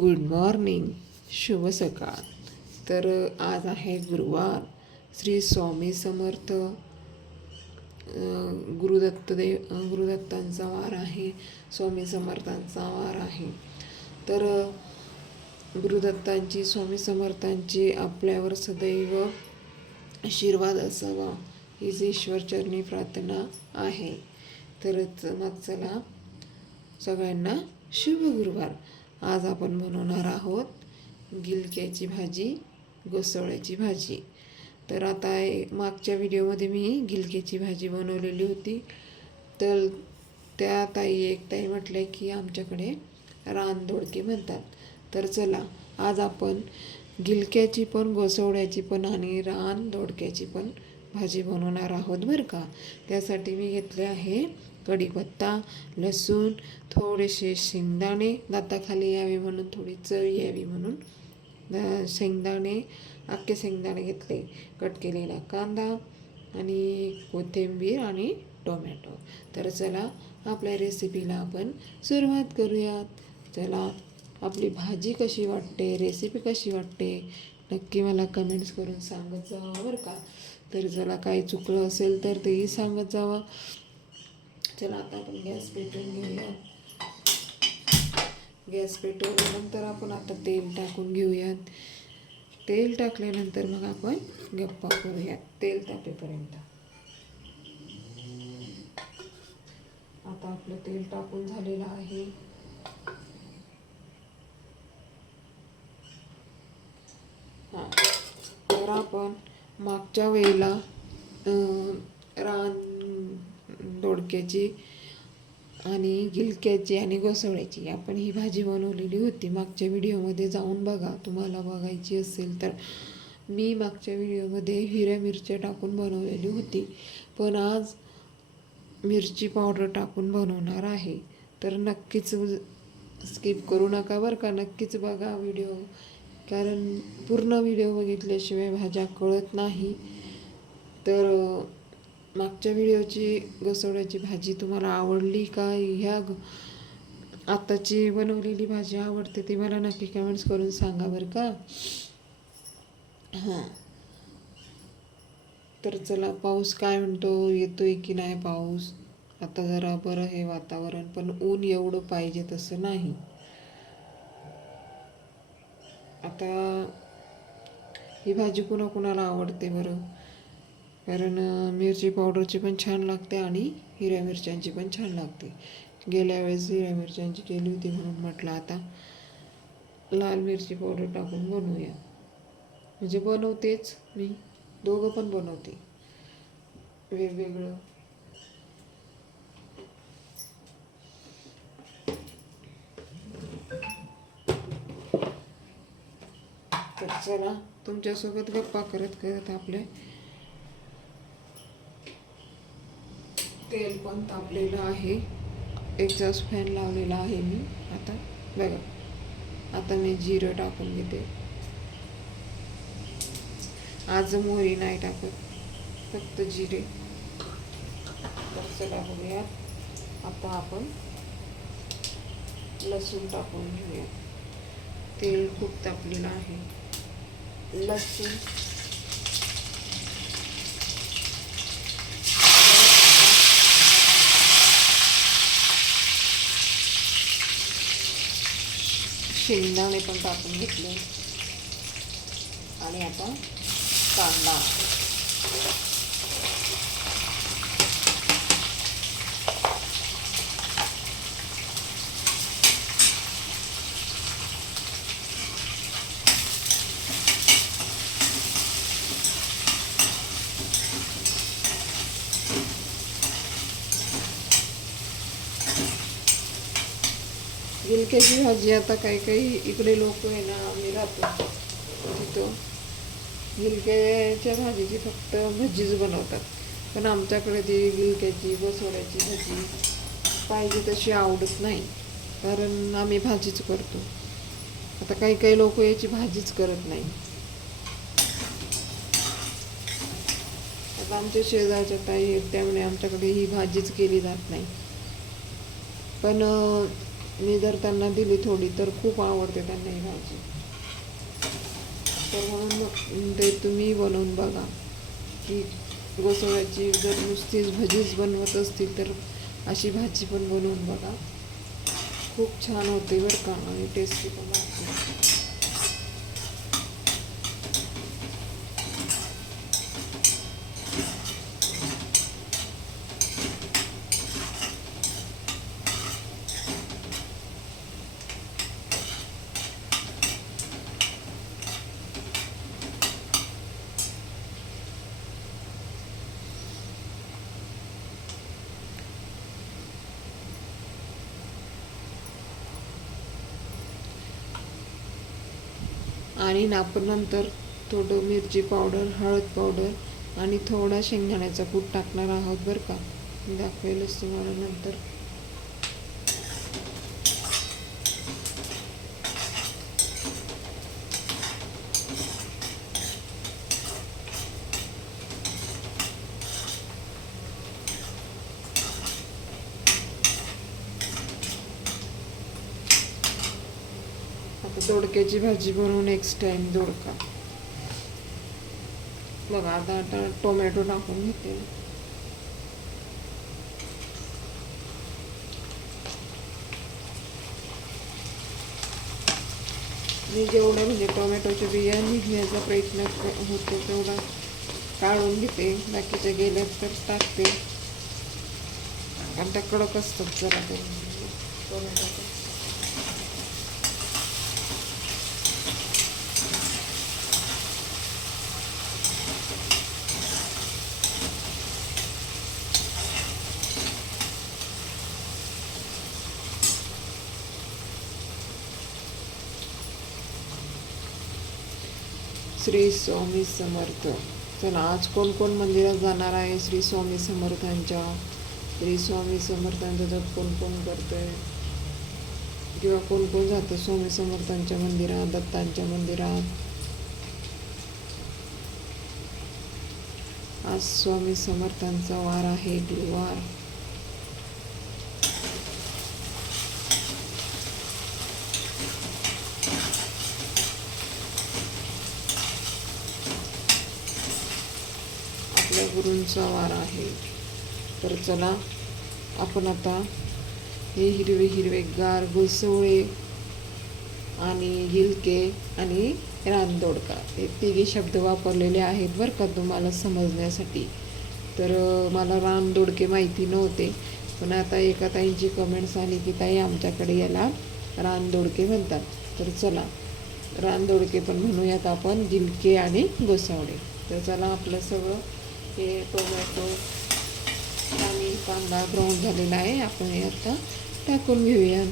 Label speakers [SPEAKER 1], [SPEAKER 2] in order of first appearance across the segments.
[SPEAKER 1] Good morning शुभ सकाळ. तर आज आहे गुरुवार श्री स्वामी समर्थ गुरुदत्तदेव गुरुदत्त देव गुरुदत्तांचा वार आहे स्वामी समर्थांचा वार आहे. तर गुरुदत्तांची स्वामी समर्थांची आपल्यावर सदैव आशीर्वाद असावा हीच ईश्वरचरणी प्रार्थना आहे. तरच मग चला सगळ्यांना शुभ गुरुवार. आज आपण बनवणार आहोत गिलक्याची भाजी घोसवळ्याची भाजी. तर आता मागच्या व्हिडिओमध्ये मी गिलक्याची भाजी बनवलेली होती. तर त्या ताई एक ताई म्हटल्या की आमच्याकडे रानदोडके म्हणतात. तर चला आज आपण गिलक्याची पण घोसवड्याची पण आणि रान दोडक्याची पण भाजी बनवणार आहोत बरं का? त्यासाठी मी घेतले आहे कढीपत्ता लसूण थोडेसे शेंगदाणे दाताखाली यावे म्हणून थोडी चव यावी म्हणून शेंगदाणे अख्खे शेंगदाणे घेतले कट केलेला कांदा आणि कोथिंबीर आणि टोमॅटो. तर चला आपल्या रेसिपीला आपण सुरुवात करूयात. चला आपली भाजी कशी वाटते रेसिपी कशी वाटते नक्की मला कमेंट्स करून सांगत जावा बरं का? तर चला काही चुकलं असेल तर तेही सांगत जावा. चला आता आपण गॅस पेटवून घेऊया. गॅस पेटवल्यानंतर आपण आता तेल टाकून घेऊयात. तेल टाकल्यानंतर मग आपण गप्पा करूयात तेल तापेपर्यंत. आता आपलं तेल टाकून झालेलं आहे. हां. तर आपण मागच्या वेळेला रान दोडक्याची आणि गिलक्याची आणि घोसळ्याची आपण ही भाजी बनवलेली होती. मागच्या व्हिडिओमध्ये जाऊन बघा. तुम्हाला बघायची असेल तर. मी मागच्या व्हिडिओमध्ये हिरव्या मिरच्या टाकून बनवलेली होती. पण आज मिरची पावडर टाकून बनवणार आहे. तर नक्कीच स्किप करू नका बरं का. नक्कीच बघा व्हिडिओ. कारण पूर्ण व्हिडिओ बघितल्याशिवाय भाज्या कळत नाही. तर मागच्या व्हिडिओची घसवड्याची भाजी तुम्हाला आवडली का? ह्या आत्ताची आताची बनवलेली भाजी आवडते ती मला नक्की कमेंट्स करून सांगा बरं का? हां. तर चला पाऊस काय म्हणतो? येतोय की नाही पाऊस? आता जरा बरं हे वातावरण पण ऊन एवढं पाहिजे तसं नाही. आता ही भाजी कुणा कुणाला आवडते बरं? कारण मिरची पावडरची पण छान लागते आणि हिरव्या मिरच्यांची पण छान लागते. गेल्या वेळेस हिरव्या मिरच्यांची केली होती म्हणून म्हटलं आता लाल मिरची पावडर टाकून बनवूया. म्हणजे बनवतेच मी. दोघं पण बनवते. वेगवेगळं. तर चला तुमच्यासोबत गप्पा करत करत आपले तेल पण तापलेलं आहे. एक्झॉस्ट फॅन लावलेला आहे मी. आता बघा. आता मी जिरं टाकून घेते. आज मोहरी नाही टाकत. फक्त जिरे. तर चला बघूयात. आता आपण लसूण टाकून घेऊया तेल खूप तापलेलं आहे. लसूण शेंगदाणे पण टाकून घेतले. आणि आता कांदा. गिलक्याची भाजी आता काही काही इकडे लोक आहे ना आम्ही राहतो तिथं. गिलक्याच्या भाजीची फक्त भजीच बनवतात. पण आमच्याकडे ती गिलक्याची बसवड्याची भाजी पाहिजे तशी आवडत नाही कारण आम्ही भाजीच करतो. आता काही काही लोक याची भाजीच करत नाही. आता आमच्या शेजारच्या ताई आहेत त्यामुळे आमच्याकडे ही भाजीच केली जात नाही. पण मी जर त्यांना दिली थोडी तर खूप आवडते त्यांना ही भाजी. तर म्हणून मग ते तुम्ही बनवून बघा. की गोसोळ्याची जर नुसतीच भजीच बनवत असतील तर अशी भाजी पण बनवून बघा. खूप छान होते बरं का आणि टेस्टी पण लागते. आणि ना नंतर थोडं मिरची पावडर हळद पावडर आणि थोडा शेंगदाण्याचा कूट टाकणार आहोत बरं का. दाखवेलच तुम्हाला नंतर आता दोडक्याची भाजी बनवून नेक्स्ट टाईम दोडका. बघा आता आता टोमॅटो टाकून घेते. मी जेवढं म्हणजे टोमॅटोच्या बिया निघण्याचा प्रयत्न होतो तेवढा काढून घेते. बाकीच्या गेल्यात तर टाकते. कारण त्या कडक असतात जरा ते. टोमॅटो श्री स्वामी समर्थ. चला आज कोण कोण मंदिरात जाणार आहे? श्री स्वामी समर्थांच्या श्री स्वामी समर्थांचा जप कोण कोण करतंय? किंवा कोण कोण जातं स्वामी समर्थांच्या मंदिरात दत्तांच्या मंदिरात? आज स्वामी समर्थांचा वार आहे गुरुवार तुमचा वार आहे. तर चला आपण आता हे हिरवे हिरवे गार गुसवळे आणि गिलके आणि रानदोडका हे तिघे शब्द वापरलेले आहेत बरं का तुम्हाला समजण्यासाठी. तर मला रानदोडके माहिती नव्हते पण आता एका ताईंची कमेंट्स आली की ताई आमच्याकडे याला रानदोडके म्हणतात. तर चला रानदोडके पण म्हणूयात आपण गिलके आणि गोसावडे तर चला आपलं सगळं हे टोमॅटो आणि कांदा ब्राऊन झालेला आहे. आपण हे आता टाकून घेऊया.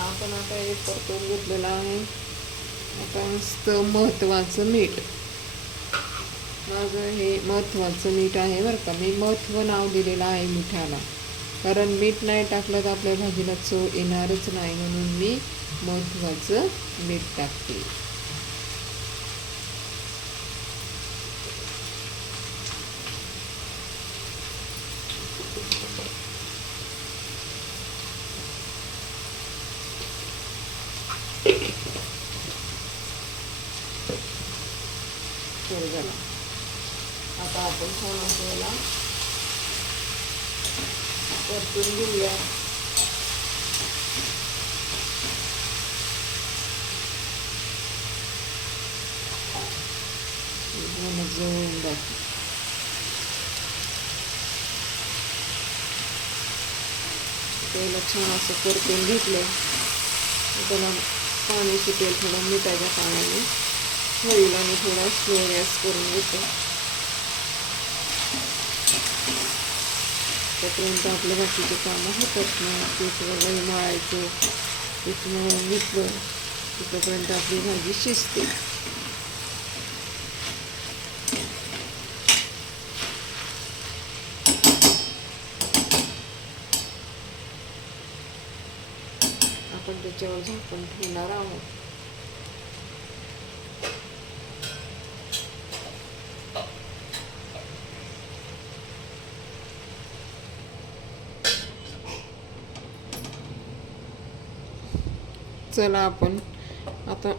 [SPEAKER 1] चला आपण आता एक परतून घेतलेला आहे. आता नुसतं महत्त्वाचं मीठ. माझं हे महत्त्वाचं मीठ आहे बरं का. मी महत्त्व नाव दिलेलं आहे मिठाला. कारण मीठ नाही टाकलं तर आपल्या भाजीला चव येणारच नाही म्हणून मी महत्त्वाचं मीठ टाकते. झाला. आता आपण छान आपल्याला परतून घेऊया. मला जवळून त्याला छान असं परतून घेतलं त्याला पाणी शिकेल थोडं मी त्याच्या पाण्याने होईल आणि थोडा स्लो गॅस करून घेतो. त्यापर्यंत आपल्या बाकीचे कामं होतात ना पीठ वगैरे मळायचं पीठ मळून घेतलं तिथपर्यंत आपली भाजी शिजते. आपण त्याच्यावर झाकून ठेवणार आहोत चला आपण आता